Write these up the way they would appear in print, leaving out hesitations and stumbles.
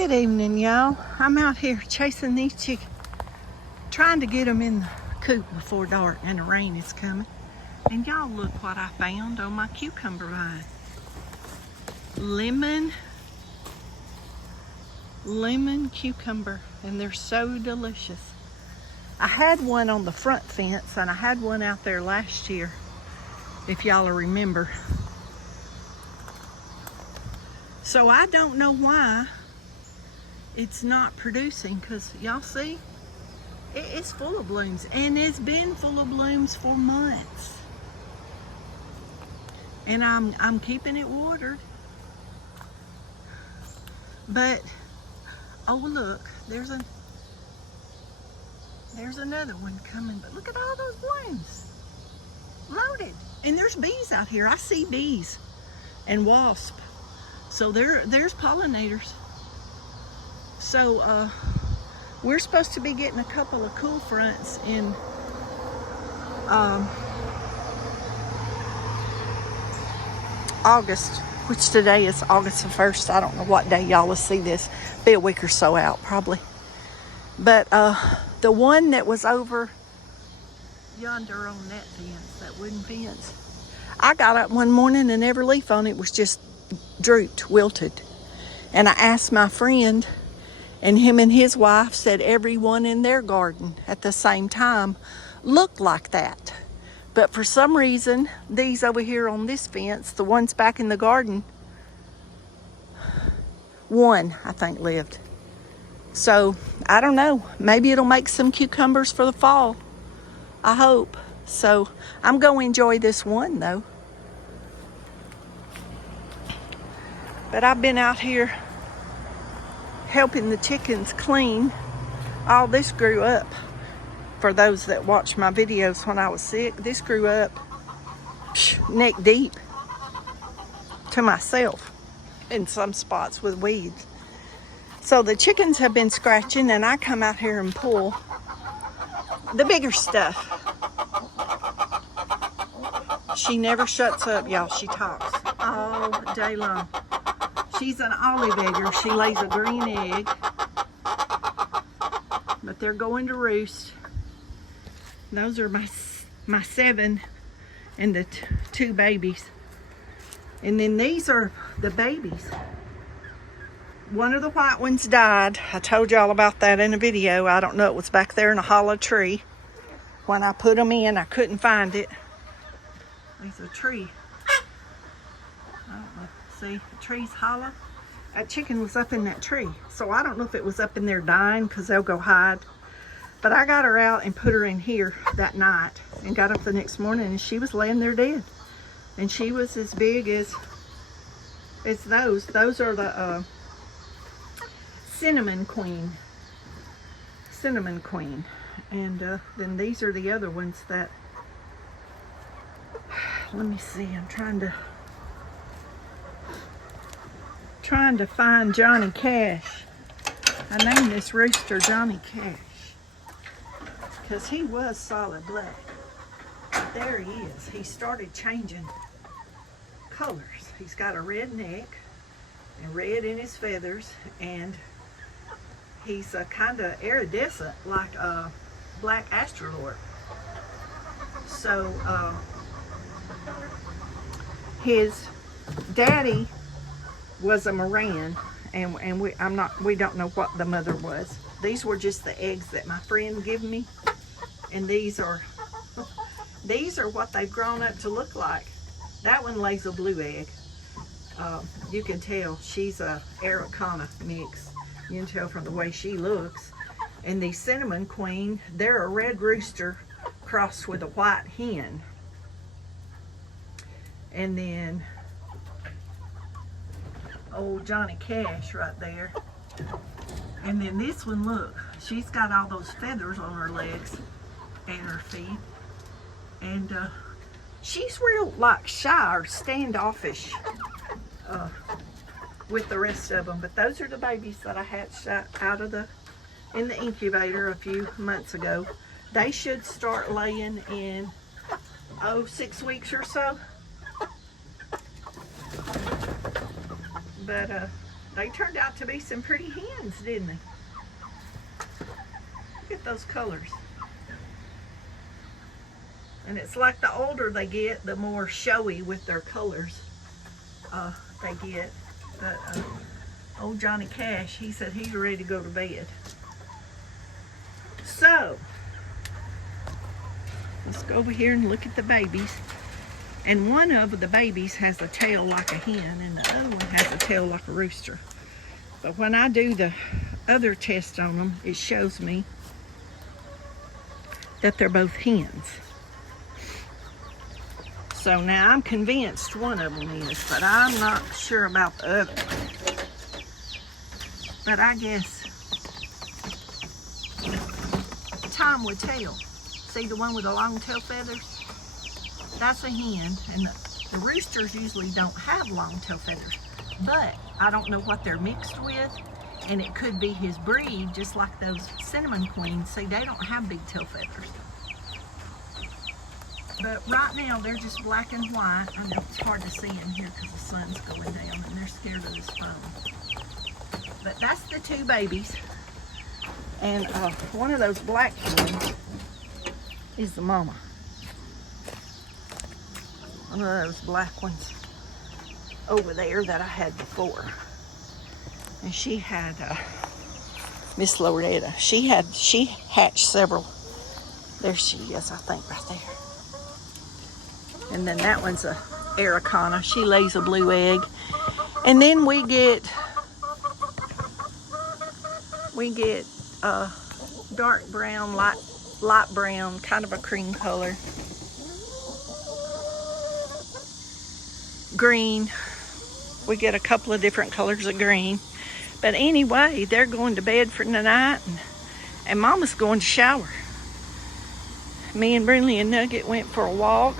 Good evening, y'all. I'm out here chasing these chickens, trying to get them in the coop before dark, and the rain is coming. And y'all, look what I found on my cucumber vine. Lemon cucumber, and they're so delicious. I had one on the front fence, and I had one out there last year, if y'all remember. So I don't know why it's not producing, because y'all see, it's full of blooms, and it's been full of blooms for months. And I'm keeping it watered. But oh look, there's another one coming. But look at all those blooms, loaded. And there's bees out here. I see bees and wasps. So there's pollinators. So we're supposed to be getting a couple of cool fronts in August, which today is August the 1st. I don't know what day y'all will see this. Be a week or so out probably. But the one that was over yonder on that fence, that wooden fence, I got up one morning and every leaf on it was just drooped, wilted. And I asked my friend, and him and his wife said everyone in their garden at the same time looked like that. But for some reason, these over here on this fence, the ones back in the garden, one I think lived. So I don't know, maybe it'll make some cucumbers for the fall. I hope. So I'm gonna enjoy this one though. But I've been out here helping the chickens clean. All this grew up. For those that watched my videos when I was sick, this grew up neck deep to myself in some spots with weeds. So the chickens have been scratching, and I come out here and pull the bigger stuff. She never shuts up, y'all. She talks all day long. She's an olive egger. She lays a green egg. But they're going to roost. Those are my 7 and the 2 babies. And then these are the babies. One of the white ones died. I told y'all about that in a video. I don't know, it was back there in a hollow tree. When I put them in, I couldn't find it. There's a tree. I don't know. See, the tree's hollow. That chicken was up in that tree. So I don't know if it was up in there dying, because they'll go hide. But I got her out and put her in here that night, and got up the next morning and she was laying there dead. And she was as big as those. Those are the cinnamon queen. And then these are the other ones that, let me see, I'm trying to find Johnny Cash. I named this rooster Johnny Cash because he was solid black. But there he is. He started changing colors. He's got a red neck and red in his feathers, and he's kind of iridescent like a black astrolord. So his daddy was a Moran, and we don't know what the mother was. These were just the eggs that my friend gave me, and these are what they've grown up to look like. That one lays a blue egg. You can tell she's a Araucana mix. You can tell from the way she looks. And the cinnamon queen, they're a red rooster crossed with a white hen. And then old Johnny Cash right there. And then this one, look, she's got all those feathers on her legs and her feet. And she's real like shy or standoffish with the rest of them. But those are the babies that I hatched out of in the incubator a few months ago. They should start laying in 6 weeks or so. But They turned out to be some pretty hens, didn't they? Look at those colors. And it's like the older they get, the more showy with their colors they get. But old Johnny Cash, he said he's ready to go to bed. So, let's go over here and look at the babies. And one of the babies has a tail like a hen, and the other one has a tail like a rooster. But when I do the other test on them, it shows me that they're both hens. So now I'm convinced one of them is, but I'm not sure about the other one. But I guess time would tell. See the one with the long tail feathers? That's a hen, and the roosters usually don't have long tail feathers. But I don't know what they're mixed with, and it could be his breed, just like those cinnamon queens. See, they don't have big tail feathers. But right now, they're just black and white. I know it's hard to see in here because the sun's going down, and they're scared of this phone. But that's the two babies. And one of those black ones is the mama. One of those black ones over there that I had before. And she had Miss Loretta. She hatched several. There she is, I think, right there. And then that one's a Araucana. She lays a blue egg. And then we get dark brown, light brown, kind of a cream color. Green. We get a couple of different colors of green. But anyway, they're going to bed for the night, and Mama's going to shower. Me and Brinley and Nugget went for a walk,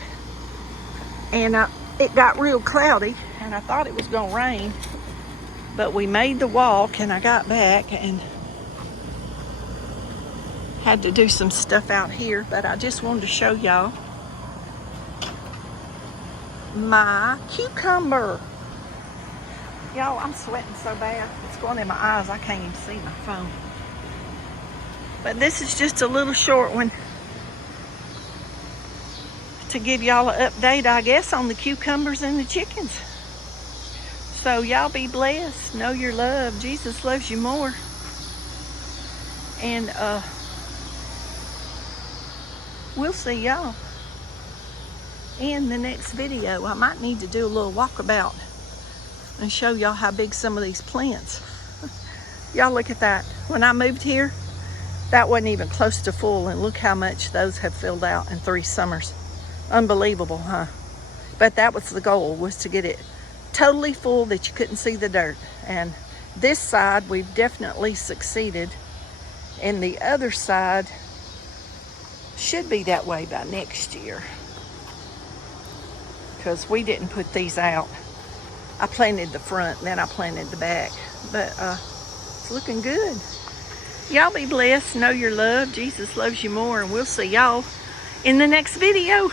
and it got real cloudy, and I thought it was going to rain. But we made the walk, and I got back and had to do some stuff out here. But I just wanted to show y'all my cucumber. Y'all, I'm sweating so bad. It's going in my eyes. I can't even see my phone. But this is just a little short one to give y'all an update, I guess, on the cucumbers and the chickens. So y'all be blessed. Know your love. Jesus loves you more. And we'll see y'all in the next video. I might need to do a little walkabout and show y'all how big some of these plants. Y'all look at that. When I moved here, that wasn't even close to full, and look how much those have filled out in 3 summers. Unbelievable, huh? But that was the goal, was to get it totally full that you couldn't see the dirt. And this side, we've definitely succeeded. And the other side should be that way by next year, because we didn't put these out. I planted the front, and then I planted the back. But it's looking good. Y'all be blessed. Know your love. Jesus loves you more. And we'll see y'all in the next video.